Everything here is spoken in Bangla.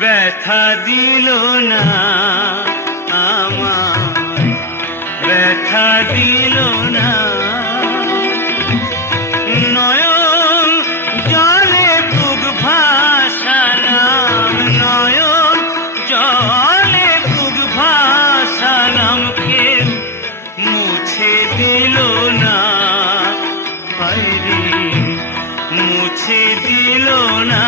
ব্যথা দিল না, আমায় ব্যথা দিল না। নয়ন জলে বুক ভাসালাম, নয়ন জলে বুক ভাসালাম, কেউ মুছে দিল না, মুছে দিল না।